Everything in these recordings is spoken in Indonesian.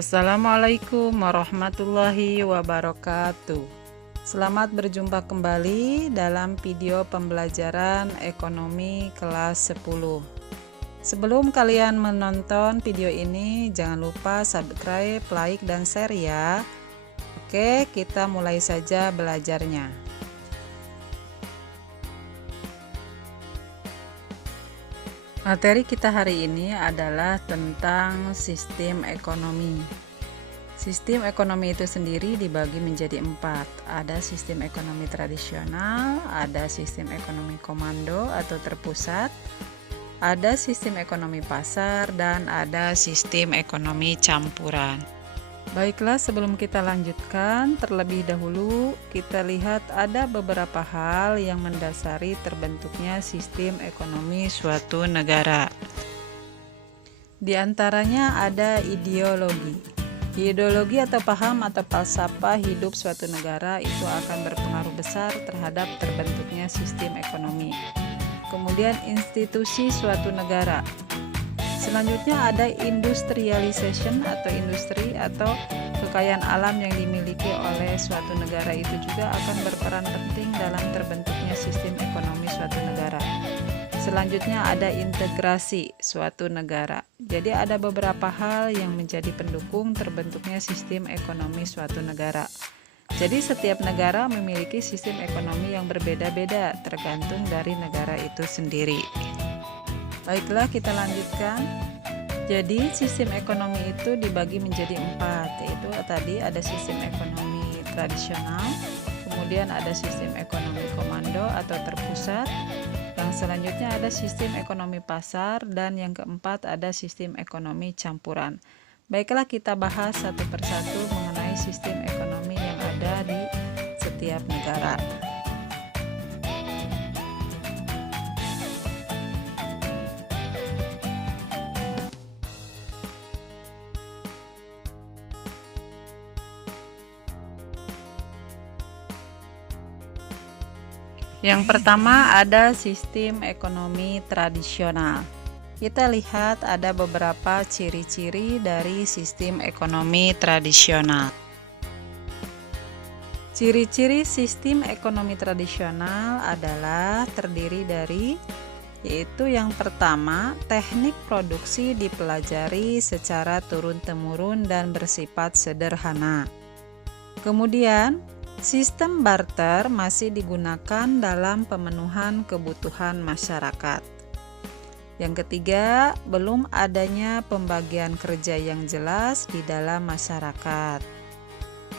Assalamualaikum warahmatullahi wabarakatuh. Selamat berjumpa kembali dalam video pembelajaran ekonomi kelas 10. Sebelum kalian menonton video ini, jangan lupa subscribe, like, dan share ya. Oke, kita mulai saja belajarnya. Materi kita hari ini adalah tentang sistem ekonomi. Sistem ekonomi itu sendiri dibagi menjadi 4. Ada sistem ekonomi tradisional, ada sistem ekonomi komando atau terpusat, ada sistem ekonomi pasar, dan ada sistem ekonomi campuran. Baiklah, sebelum kita lanjutkan, terlebih dahulu kita lihat ada beberapa hal yang mendasari terbentuknya sistem ekonomi suatu negara. Di antaranya ada ideologi. Ideologi atau paham atau falsafah hidup suatu negara itu akan berpengaruh besar terhadap terbentuknya sistem ekonomi. Kemudian institusi suatu negara. Selanjutnya ada industrialization atau industri atau kekayaan alam yang dimiliki oleh suatu negara itu juga akan berperan penting dalam terbentuknya sistem ekonomi suatu negara. Selanjutnya ada integrasi suatu negara. Jadi ada beberapa hal yang menjadi pendukung terbentuknya sistem ekonomi suatu negara. Jadi setiap negara memiliki sistem ekonomi yang berbeda-beda tergantung dari negara itu sendiri. Baiklah, kita lanjutkan. Jadi sistem ekonomi itu dibagi menjadi 4, yaitu tadi ada sistem ekonomi tradisional, kemudian ada sistem ekonomi komando atau terpusat, yang selanjutnya ada sistem ekonomi pasar, dan yang keempat ada sistem ekonomi campuran. Baiklah, kita bahas satu persatu mengenai sistem ekonomi yang ada di setiap negara. Yang pertama ada sistem ekonomi tradisional. Kita lihat ada beberapa ciri-ciri dari sistem ekonomi tradisional. Ciri-ciri sistem ekonomi tradisional adalah terdiri dari, yaitu yang pertama, teknik produksi dipelajari secara turun-temurun dan bersifat sederhana. Kemudian, sistem barter masih digunakan dalam pemenuhan kebutuhan masyarakat. Yang ketiga, belum adanya pembagian kerja yang jelas di dalam masyarakat.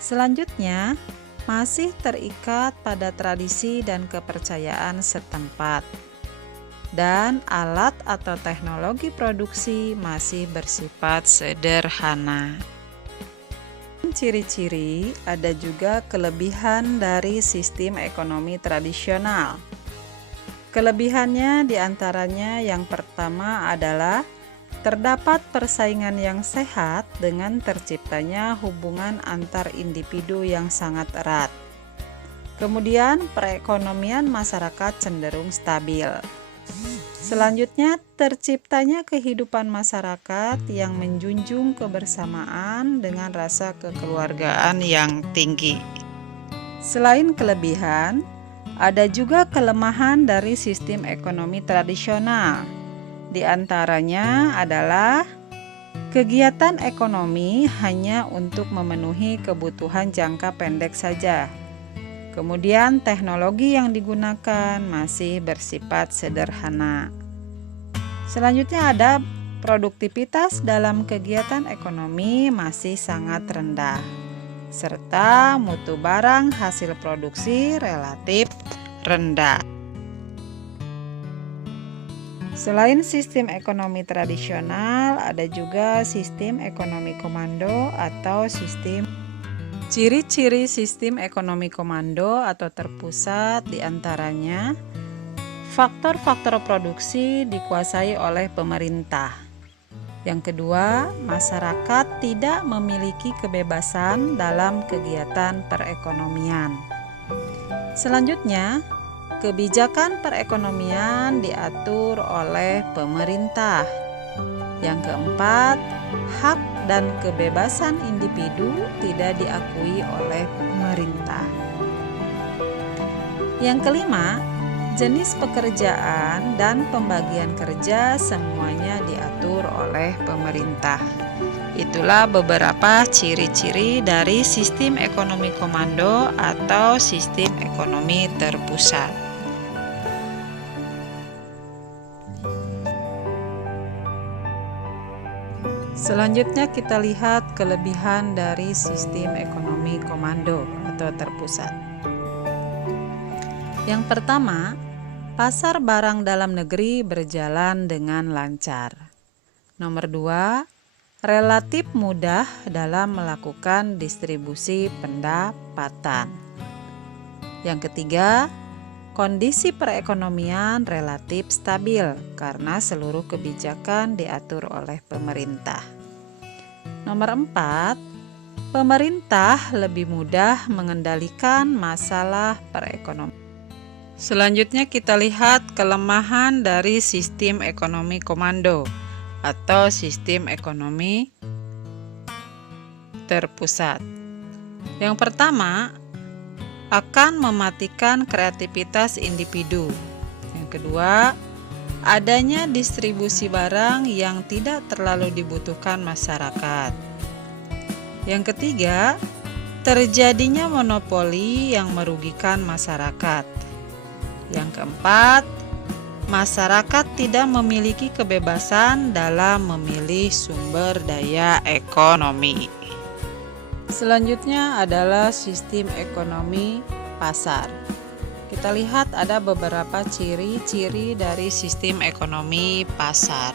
Selanjutnya, masih terikat pada tradisi dan kepercayaan setempat. Dan alat atau teknologi produksi masih bersifat sederhana. Ciri-ciri ada juga kelebihan dari sistem ekonomi tradisional. Kelebihannya diantaranya yang pertama adalah terdapat persaingan yang sehat dengan terciptanya hubungan antar individu yang sangat erat. Kemudian perekonomian masyarakat cenderung stabil. Selanjutnya, terciptanya kehidupan masyarakat yang menjunjung kebersamaan dengan rasa kekeluargaan yang tinggi. Selain kelebihan, ada juga kelemahan dari sistem ekonomi tradisional. Di antaranya adalah kegiatan ekonomi hanya untuk memenuhi kebutuhan jangka pendek saja. Kemudian teknologi yang digunakan masih bersifat sederhana. Selanjutnya ada produktivitas dalam kegiatan ekonomi masih sangat rendah, serta mutu barang hasil produksi relatif rendah. Selain sistem ekonomi tradisional, ada juga sistem ekonomi komando atau sistem. Ciri-ciri sistem ekonomi komando atau terpusat diantaranya faktor-faktor produksi dikuasai oleh pemerintah. Yang kedua, masyarakat tidak memiliki kebebasan dalam kegiatan perekonomian. Selanjutnya, kebijakan perekonomian diatur oleh pemerintah. Yang keempat, hak dan kebebasan individu tidak diakui oleh pemerintah. Yang kelima, jenis pekerjaan dan pembagian kerja semuanya diatur oleh pemerintah. Itulah beberapa ciri-ciri dari sistem ekonomi komando atau sistem ekonomi terpusat. Selanjutnya kita lihat kelebihan dari sistem ekonomi komando atau terpusat. Yang pertama, pasar barang dalam negeri berjalan dengan lancar. Nomor 2, relatif mudah dalam melakukan distribusi pendapatan. Yang ketiga, kondisi perekonomian relatif stabil karena seluruh kebijakan diatur oleh pemerintah. Nomor 4, pemerintah lebih mudah mengendalikan masalah perekonomian. Selanjutnya kita lihat kelemahan dari sistem ekonomi komando atau sistem ekonomi terpusat. Yang pertama, akan mematikan kreativitas individu. Yang kedua, adanya distribusi barang yang tidak terlalu dibutuhkan masyarakat. Yang ketiga, terjadinya monopoli yang merugikan masyarakat. Yang keempat, masyarakat tidak memiliki kebebasan dalam memilih sumber daya ekonomi. Selanjutnya adalah sistem ekonomi pasar. Kita lihat ada beberapa ciri-ciri dari sistem ekonomi pasar.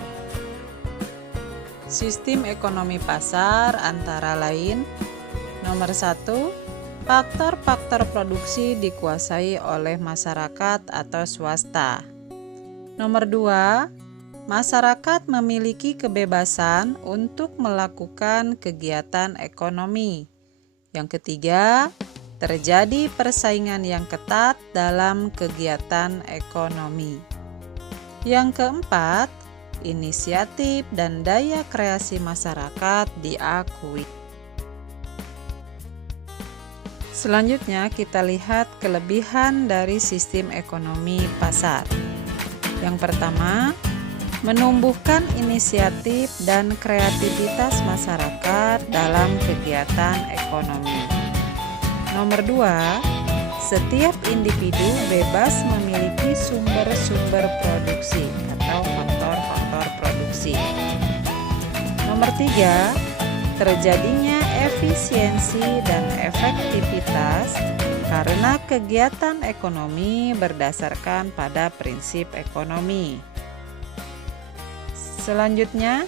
Sistem ekonomi pasar antara lain, nomor 1, faktor-faktor produksi dikuasai oleh masyarakat atau swasta. Nomor 2, masyarakat memiliki kebebasan untuk melakukan kegiatan ekonomi. Yang ketiga, terjadi persaingan yang ketat dalam kegiatan ekonomi. Yang keempat, inisiatif dan daya kreasi masyarakat diakui. Selanjutnya kita lihat kelebihan dari sistem ekonomi pasar. Yang pertama, menumbuhkan inisiatif dan kreativitas masyarakat dalam kegiatan ekonomi. Nomor 2, setiap individu bebas memiliki sumber-sumber produksi atau faktor-faktor produksi. Nomor 3, terjadinya efisiensi dan efektivitas karena kegiatan ekonomi berdasarkan pada prinsip ekonomi. Selanjutnya,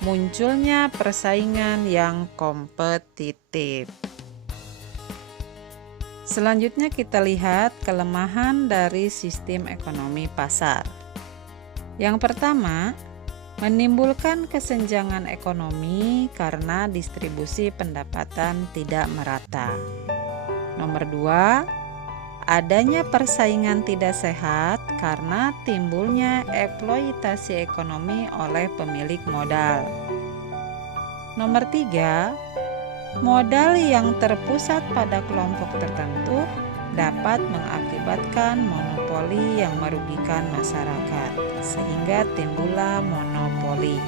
munculnya persaingan yang kompetitif. Selanjutnya kita lihat kelemahan dari sistem ekonomi pasar. Yang pertama, menimbulkan kesenjangan ekonomi karena distribusi pendapatan tidak merata. Nomor 2, adanya persaingan tidak sehat karena timbulnya eksploitasi ekonomi oleh pemilik modal. Nomor 3, modal yang terpusat pada kelompok tertentu dapat mengakibatkan monopoli yang merugikan masyarakat, sehingga timbullah monopoli.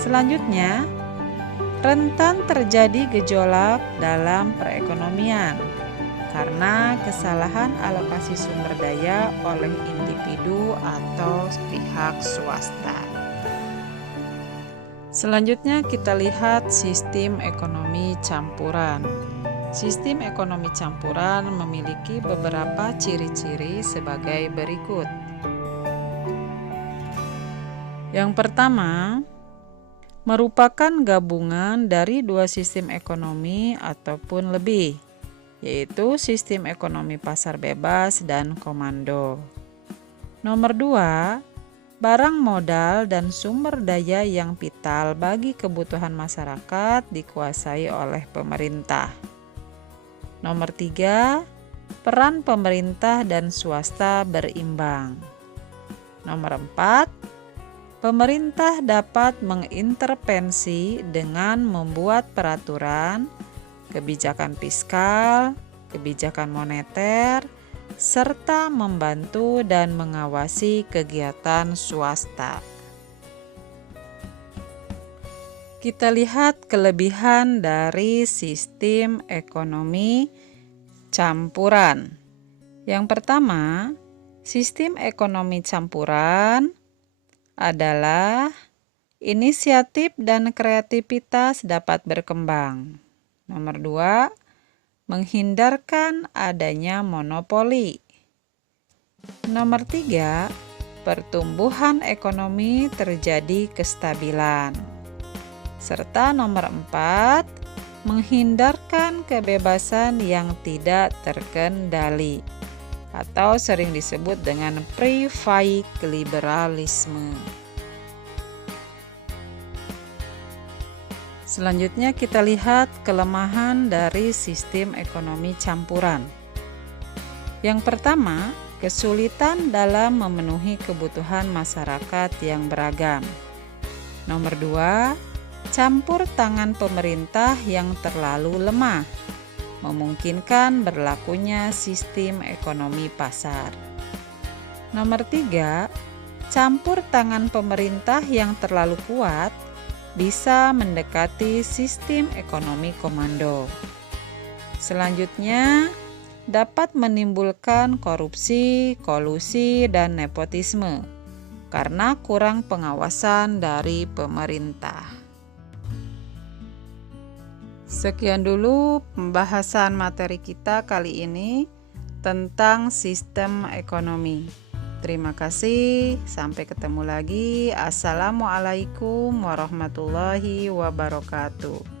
Selanjutnya, rentan terjadi gejolak dalam perekonomian karena kesalahan alokasi sumber daya oleh individu atau pihak swasta. Selanjutnya kita lihat sistem ekonomi campuran. Sistem ekonomi campuran memiliki beberapa ciri-ciri sebagai berikut. Yang pertama, merupakan gabungan dari dua sistem ekonomi ataupun lebih, yaitu sistem ekonomi pasar bebas dan komando. Nomor 2, barang modal dan sumber daya yang vital bagi kebutuhan masyarakat dikuasai oleh pemerintah. Nomor 3, peran pemerintah dan swasta berimbang. Nomor 4, Pemerintah dapat mengintervensi dengan membuat peraturan, kebijakan fiskal, kebijakan moneter, serta membantu dan mengawasi kegiatan swasta. Kita lihat kelebihan dari sistem ekonomi campuran. Yang pertama, sistem ekonomi campuran adalah inisiatif dan kreativitas dapat berkembang. Nomor 2, menghindarkan adanya monopoli. Nomor 3, pertumbuhan ekonomi terjadi kestabilan. Serta nomor 4, menghindarkan kebebasan yang tidak terkendali atau sering disebut dengan private liberalisme. Selanjutnya kita lihat kelemahan dari sistem ekonomi campuran. Yang pertama, kesulitan dalam memenuhi kebutuhan masyarakat yang beragam. Nomor 2, campur tangan pemerintah yang terlalu lemah, memungkinkan berlakunya sistem ekonomi pasar. Nomor 3, campur tangan pemerintah yang terlalu kuat bisa mendekati sistem ekonomi komando. Selanjutnya, dapat menimbulkan korupsi, kolusi, dan nepotisme karena kurang pengawasan dari pemerintah. Sekian dulu pembahasan materi kita kali ini tentang sistem ekonomi. Terima kasih, sampai ketemu lagi. Assalamualaikum warahmatullahi wabarakatuh.